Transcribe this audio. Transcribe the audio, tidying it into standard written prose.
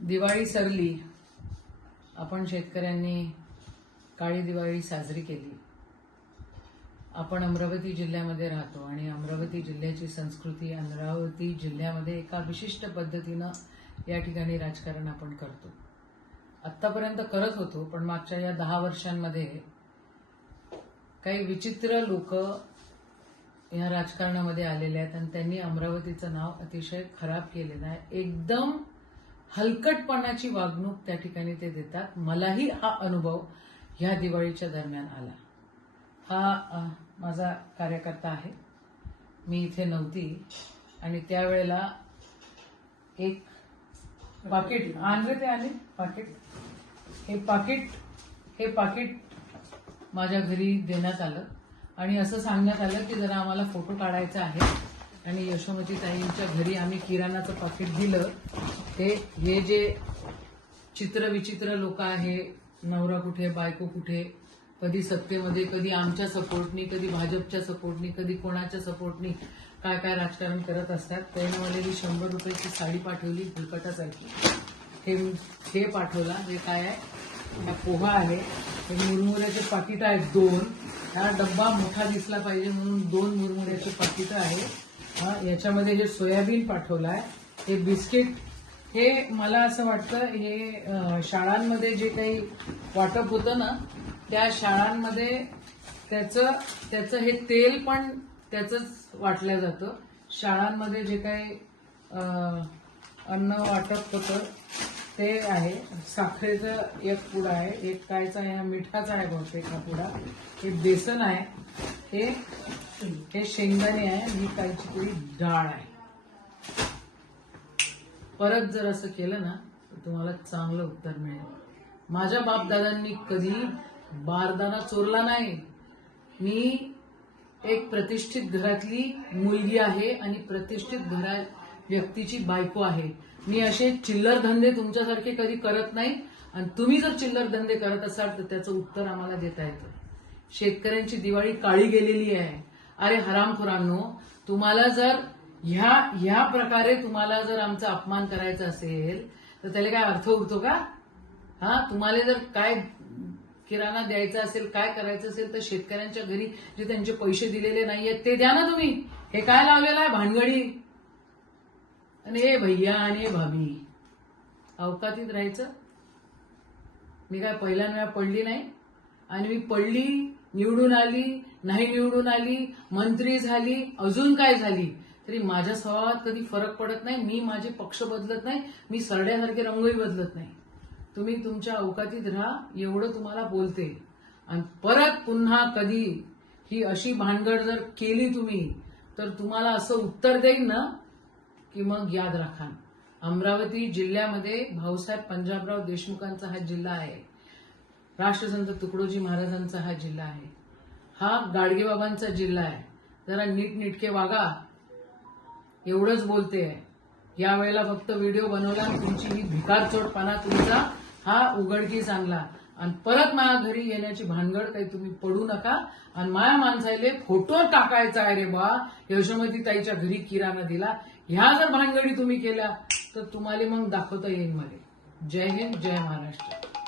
दिवाळी सरली, आपण शेतकऱ्यांनी काळी दिवाळी साजरी केली. आपण अमरावती जिल्ह्यामध्ये राहतो आणि अमरावती जिल्ह्याची संस्कृती अमरावती जिल्ह्यामध्ये एका विशिष्ट पद्धतीनं या ठिकाणी राजकारण आपण करतो. आत्तापर्यंत करत होतो, पण मागच्या या 10 वर्षांमध्ये काही विचित्र लोक या राजकारणामध्ये आलेले आहेत आणि त्यांनी अमरावतीचं नाव अतिशय खराब केलेलं आहे. एकदम हलकटपणाची वागणूक त्या ठिकाणी ते देतात. मलाही हा अनुभव ह्या दिवाळीच्या दरम्यान आला. हा माझा कार्यकर्ता आहे, मी इथे नव्हती आणि त्यावेळेला एक पाकिट हे पाकिट माझ्या घरी देण्यात आलं आणि असं सांगण्यात आलं की जरा आम्हाला फोटो काढायचा आहे आणि यशोमती ताईंच्या घरी आम्ही किराणाचं पाकिट दिलं. हे जे चित्रविचित्र लोक आहे, नवरा कुठे बायको कुठे, कधी सत्तेमध्ये, कधी आमच्या सपोर्टनी, कधी भाजपच्या सपोर्टनी, कधी कोणाच्या सपोर्टनी काय काय राजकारण करत असतात. त्याने मला ही 100 रुपयाची साडी पाठवली फुलकटासारखी. हे पाठवला, हे काय आहे, हा पोहा आहे, हे मुरमुऱ्याचे पाकिट आहेत 2. हा डब्बा मोठा दिसला पाहिजे म्हणून 2 मुरमुऱ्याचे पाकिट आहे. याच्यामध्ये हे सोयाबीन पाठवलाय, हे बिस्किट. हे मला असं वाटतं हे शाळांमध्ये जे काही वाटप होतं ना, त्या शाळांमध्ये त्याचं हे तेल पण त्याचंच वाटलं जातं. शाळांमध्ये जे काही अन्न वाटप होतं ते आहे. साखरेचं एक पुडा आहे, एक कायचा आहे, मिठाचा आहे बहुतेक हा पुडा. हे बेसन आहे, हे शेंगदाणे आहे, ही कायची तरी डाळ आहे. परत जर असं केलं ना तर तुम्हाला चांगलं उत्तर मिळेल. माझ्या बापदादांनी कधी बारदाना चोरला नाही. मी एक प्रतिष्ठित घरातली मुलगी आहे आणि प्रतिष्ठित व्यक्तीची बायको आहे. मी असे चिल्लर धंदे तुमच्यासारखे कधी करत नाही आणि तुम्ही जर चिल्लर धंदे करत असाल तर त्याचं उत्तर आम्हाला देता येतं. शेतकऱ्यांची दिवाळी काळी गेलेली आहे. अरे हरामखोरांनो, तुम्हाला जर ह्या प्रकारे तुम्हाला जर आमचा अपमान करायचा असेल तर त्याला काय अर्थ उरतो का? तुम्हाला जर काय किराणा द्यायचा असेल, काय करायचं असेल तर शेतकऱ्यांच्या घरी जे त्यांचे पैसे दिलेले नाहीयेत ते द्या ना तुम्ही. हे काय लावलेलं आहे भानगडी? आणि हे भैया आणि हे भाभी, अवकातीत राहायचं. मी काय पहिल्यांदा पडली नाही आणि मी पडली, निवडून आली, नाही निवडून आली, मंत्री झाली, अजून काय झाली तरी माझ्या स्वभावात कधी फरक पडत नाही. मी माझे पक्ष बदलत नाही, मी सरड्यासारखे रंगही बदलत नाही. तुम्ही तुमच्या अवकातीत राहा एवढं तुम्हाला बोलते. आणि परत पुन्हा कधी ही अशी भानगड जर केली तुम्ही तर तुम्हाला असं उत्तर देईन ना की मग याद राखा. अमरावती जिल्ह्यामध्ये भाऊसाहेब पंजाबराव देशमुखांचा हा जिल्हा आहे, राष्ट्रसंत तुकडोजी महाराजांचा हा जिल्हा आहे, हा गाडगेबाबांचा जिल्हा आहे. जरा नीटनेटके वागा एवढंच बोलते. यावेळेला फक्त व्हिडिओ बनवला आणि तुमची ही भिकारचोटपणा तुमचा हा उघडकीस आणला आणि परत माझ्या घरी येण्याची भानगड काही तुम्ही पडू नका. आणि माया माणसाले फोटो टाकायचा आहे रे बा, यशोमती ताईच्या घरी किराणा दिला, ह्या जर भानगडी तुम्ही केल्या तर तुम्हाला मग दाखवता येईल मला. जय हिंद, जय महाराष्ट्र.